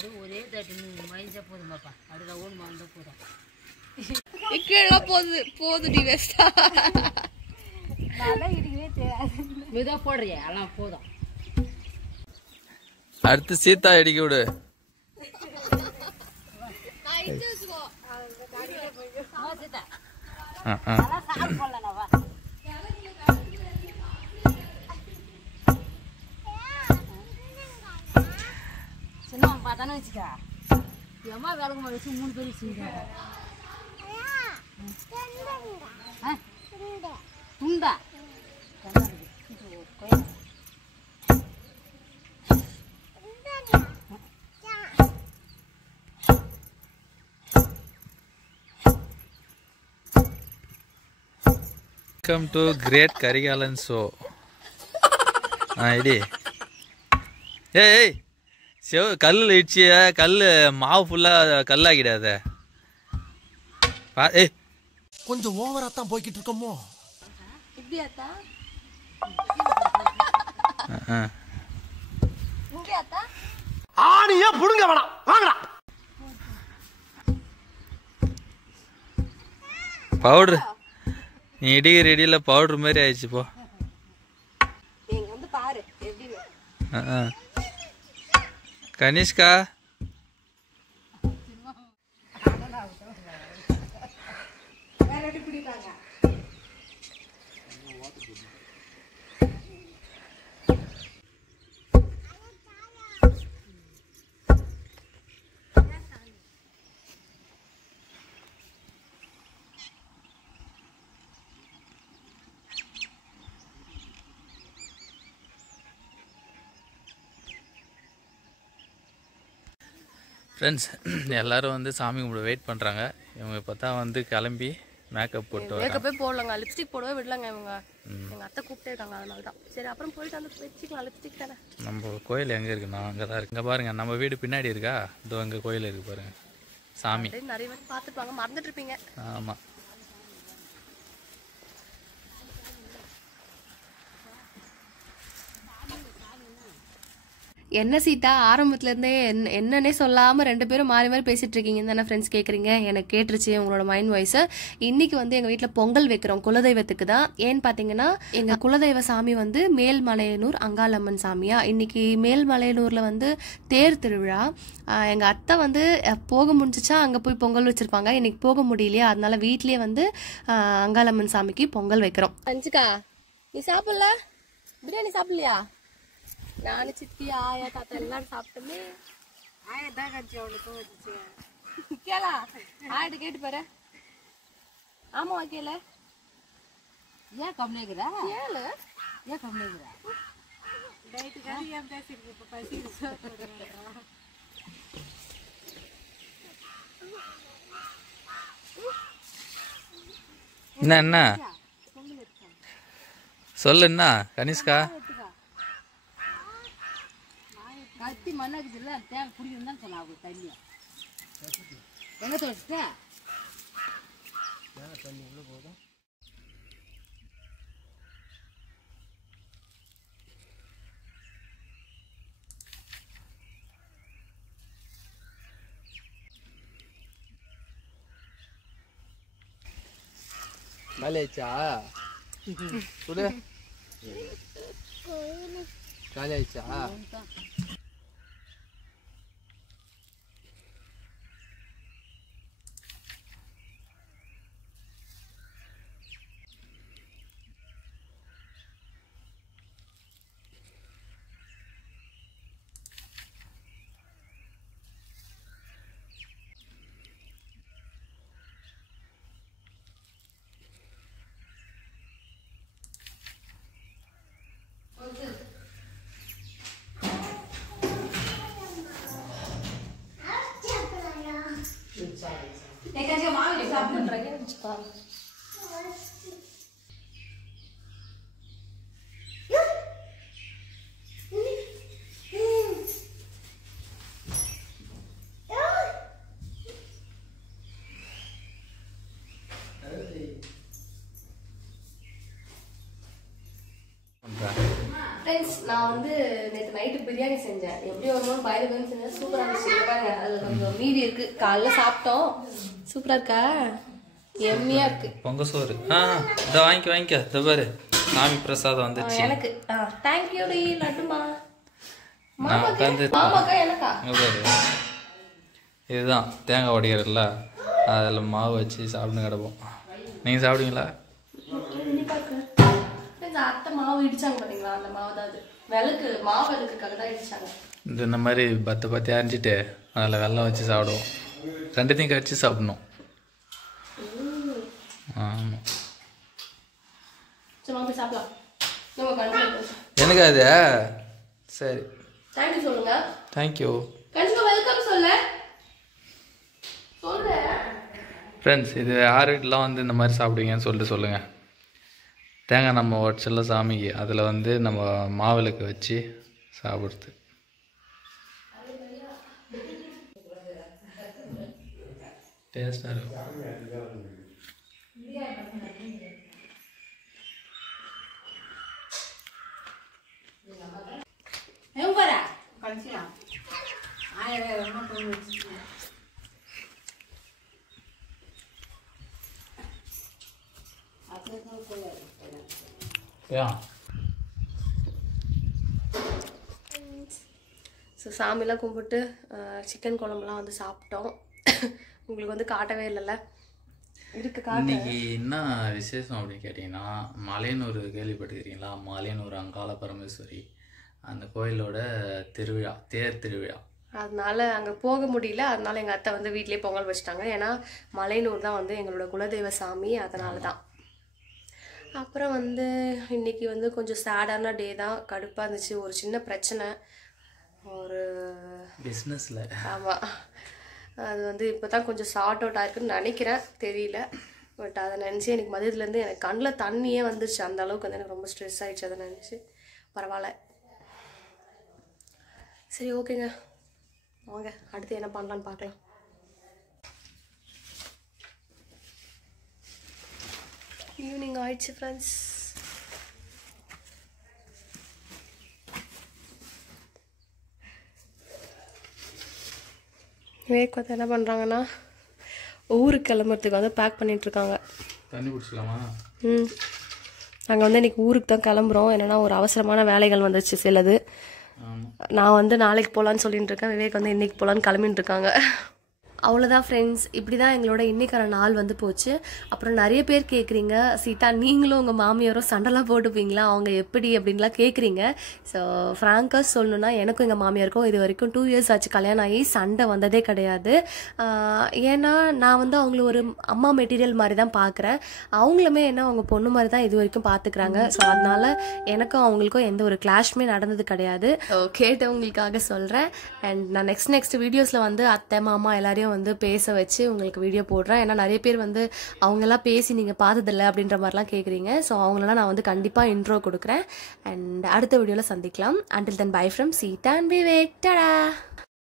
அது ஒரே தட்டு மைஞ்சா போதுமாப்பா அடுத்த ஓன் மாந்த போதும் இக்கெல்லாம் போதுடி வேஸ்டா நல்லா இருக்கவே தெரியாது மெதுவா போடுறியா எல்லாம் போதும் அடுத்து சீதா அடிக்க விடு சின்ன பார்த்தானே வச்சுக்கா எம்மா வேலைக்கு வச்சு 3 பேர் வச்சுருக்காங்க துண்டா Welcome to Great Karigalan Show. இடி ஏய் கல் இடிச்சிய கல் மாவு ஃபுல்லா கல்லாகிடாத ஏய் கொஞ்சம் ஓவரா தான் போய்கிட்டு இருக்கோமோ இப்படியாத்தா இங்கேயாத்தா ஆணியே புடுங்க வேணாம் வாங்கடா பவுடர் நீ இடிக்கிற ரெடியில பவுடர் மாதிரி ஆயிடுச்சு போ நீங்க வந்து பாரு எப்படின்னு கனிஷ்கா ஃப்ரெண்ட்ஸ் எல்லோரும் வந்து சாமி கும்பிட வெயிட் பண்ணுறாங்க இவங்க இப்போ தான் வந்து கிளம்பி மேக்கப் போட்டு மேக்கப்பே போடலங்க லிப்ஸ்டிக் போடவே விடலங்க இவங்க எங்கள் அத்தை கூப்பிட்டே இருக்காங்க அதனால தான் சரி அப்புறம் போயிட்டு வந்து வச்சுக்கலாம் லிப்ஸ்டிக் தானே நம்ம கோயில் எங்கே இருக்குண்ணா அங்கே தான் இருக்கு இங்கே பாருங்கள் நம்ம வீடு பின்னாடி இருக்கா இதோ அங்கே கோயில் இருக்குது பாருங்கள் சாமி நிறைய பேர் பார்த்துப்பாங்க மறந்துட்டு இருப்பீங்க ஆமாம் என்ன சீதா ஆரம்பத்துலேருந்தே என்னன்னே சொல்லாமல் 2 பேரும் மாறி மாறி பேசிகிட்டு இருக்கீங்க தானே ஃப்ரெண்ட்ஸ் கேட்குறீங்க எனக்கு கேட்டுருச்சு உங்களோட மைண்ட் வாய்ஸை இன்றைக்கி வந்து எங்கள் வீட்டில் பொங்கல் வைக்கிறோம் குலதெய்வத்துக்கு தான் ஏன்னு பார்த்தீங்கன்னா எங்கள் குலதெய்வ சாமி வந்து மேல்மலையனூர் அங்காளம்மன் சாமியா இன்றைக்கி மேல்மலையனூரில் வந்து தேர் திருவிழா எங்கள் அத்தை வந்து போக முடிஞ்சிச்சா அங்கே போய் பொங்கல் வச்சுருப்பாங்க இன்றைக்கி போக முடியலையா அதனால வீட்லேயே வந்து அங்காளம்மன் சாமிக்கு பொங்கல் வைக்கிறோம் அஞ்சுக்கா நீ சாப்பிடல பிரியாணி சாப்பிடலையா நானும் சித்தி ஆயா தாத்தா எல்லாரும் சாப்பிட்டோமே ஆயா தான் கட்சி அவளுக்கு வச்சு கேளா ஆயிட்டு கேட்டு பாரு ஆமா கேள ஏன் கம்மியாகிறா கேளு ஏன் கம்மியாகிறா நைட்டுக்காக ஏன் பேசிருக்கு இப்போ பசி என்ன சொல்லு என்ன கனிஷ்கா கத்தி மண்ணாக்குதுல்ல தேவை குடிக்கணும் தான் சொன்னா அவங்க தண்ணியை எங்கே தோச்சிட்ட தண்ணி உள்ள போதும் காலியாச்சா சொல்லு காலியாச்சா நான் வந்து நேற்று நைட்டு பிரியாணி செஞ்சேன். எப்படி வரணும்னு பயந்து செஞ்சேன். சூப்பராக இருந்துச்சு. பாருங்க அதில் கொஞ்சம் மீதி இருக்கு. காலைல சாப்பிட்டோம். சூப்பராக இருக்கா? எம்மியா இருக்கு. பொங்க சோறு. இதை வாங்கிக்க இதை பாரு, சாமி பிரசாதம் வந்துச்சு எனக்கு. தேங்க்யூ டி லட்டுமா. நான் உட்காந்து மாமாக்கா எனக்கா? பாரு, இதுதான் தேங்காய் உடைக்கிறதுல அதில் மாவு வச்சு சாப்பிட்டு கிடப்போம். நீங்கள் சாப்பிடுவீங்களா? அத்தை மாவு இடிச்சாங்க பாத்தீங்களா, அந்த மாவு தான் அது. விளக்கு மாவு விளக்குக்காக தான் இடிச்சாங்க. இந்த மாதிரி பத்தி அரைஞ்சிட்டு அதில் வெல்லம் வச்சு சாப்பிடுவோம். ரெண்டுத்தையும் கடிச்சு சாப்பிடணும். ஆமாம். எனக்கு அது சரி. தேங்க்யூ சொல்லுங்க. தேங்க்யூ. வெல்கம் சொல்லு. சொல்லு. ஃப்ரெண்ட்ஸ், இது யார் வீட்டிலாம் வந்து இந்த மாதிரி சாப்பிடுவீங்கன்னு சொல்லிட்டு சொல்லுங்கள். தேங்காய் நம்ம உடச்சல சாமிக்கு, அதில் வந்து நம்ம மாவிளக்கு வச்சு சாப்பிடுறது. டேஸ்டாக இருக்கும். எவ்வளோ கழிச்சியா 1000 பொண்ணு வச்சுருக்கேன். ஸோ சாமிலாம் கும்பிட்டு சிக்கன் குழம்புலாம் வந்து சாப்பிட்டோம். உங்களுக்கு வந்து காட்டவே இல்லைல்ல. இன்னைக்கு என்ன விசேஷம் அப்படின்னு கேட்டிங்கன்னா, மலையனூர் கேள்விப்பட்டுக்கிறீங்களா? மலையனூர் அங்காள பரமேஸ்வரி அந்த கோயிலோட திருவிழா, தேர் திருவிழா. அதனால அங்கே போக முடியல. அதனால எங்கள் அத்தை வந்து வீட்டிலே பொங்கல் வச்சுட்டாங்க. ஏன்னா மலையனூர் தான் வந்து எங்களோட குலதெய்வ சாமி, அதனால தான். அப்புறம் வந்து இன்னைக்கு வந்து கொஞ்சம் சேடான டே தான். கடுப்பாக இருந்துச்சு. ஒரு சின்ன பிரச்சனை ஒரு பிஸ்னஸில். ஆமாம், அது வந்து இப்போ தான் கொஞ்சம் சார்ட் அவுட் ஆயிருக்குன்னு நினைக்கிறேன், தெரியல. பட் அதை நினச்சி எனக்கு மதியத்துலேருந்து எனக்கு கண்ணில் தண்ணியே வந்துருச்சு. அந்த அளவுக்கு வந்து எனக்கு ரொம்ப ஸ்ட்ரெஸ் ஆகிடுச்சு. அதை நினச்சி பரவாயில்ல. சரி, ஓகேங்க, வாங்க அடுத்து என்ன பண்ணலான்னு பார்க்கலாம். ஈவினிங் ஆயிடுச்சு ஃப்ரெண்ட்ஸ். விவேக் வந்து என்ன பண்ணுறாங்கன்னா, ஊருக்கு கிளம்புறதுக்கு வந்து பேக் பண்ணிகிட்ருக்காங்க. தண்ணி குடிச்சிக்கலாமா? நாங்கள் வந்து இன்றைக்கி ஊருக்கு தான் கிளம்புறோம். என்னென்னா ஒரு அவசரமான வேலைகள் வந்துச்சு சிலது. நான் வந்து நாளைக்கு போகலான்னு சொல்லிட்டு இருக்கேன். விவேக் வந்து இன்றைக்கி போகலான்னு கிளம்பிட்டு இருக்காங்க. அவ்வளோதான் ஃப்ரெண்ட்ஸ், இப்படி தான் எங்களோட இன்றைக்கான நாள் வந்து போச்சு. அப்புறம் நிறைய பேர் கேட்குறீங்க, சீதா நீங்களும் உங்கள் மாமியாரும் சண்டைலாம் போட்டுப்பீங்களா, அவங்க எப்படி அப்படின்லாம் கேட்குறீங்க. ஸோ ஃப்ராங்காக சொல்லணுன்னா, எனக்கும் எங்கள் மாமியாருக்கும் இது வரைக்கும் 2 இயர்ஸ் ஆச்சு கல்யாணம் ஆகி. சண்டை வந்ததே கிடையாது. ஏன்னா நான் வந்து அவங்கள ஒரு அம்மா மெட்டீரியல் மாதிரி தான் பார்க்குறேன். அவங்களுமே என்ன அவங்க பொண்ணு மாதிரி தான் இது வரைக்கும் பார்த்துக்கிறாங்க. ஸோ அதனால் எனக்கும் அவங்களுக்கும் எந்த ஒரு கிளாஷுமே நடந்தது கிடையாது. கேட்டவங்களுக்காக சொல்கிறேன். அண்ட் நான் நெக்ஸ்ட் வீடியோஸில் வந்து அத்தை மாமா எல்லாரையும் வந்து பேச வச்சு உங்களுக்கு வீடியோ போடுறேன். ஏன்னா நிறைய பேர் வந்து அவங்கெல்லாம் பேசி நீங்கள் பார்த்ததில்லை அப்படின்ற மாதிரிலாம் கேட்குறீங்க. ஸோ அவங்களெல்லாம் நான் வந்து கண்டிப்பாக இன்ட்ரோ கொடுக்குறேன். அண்ட் அடுத்த வீடியோவில் சந்திக்கலாம். Until then, bye from Seeta and Vivek. Ta-da!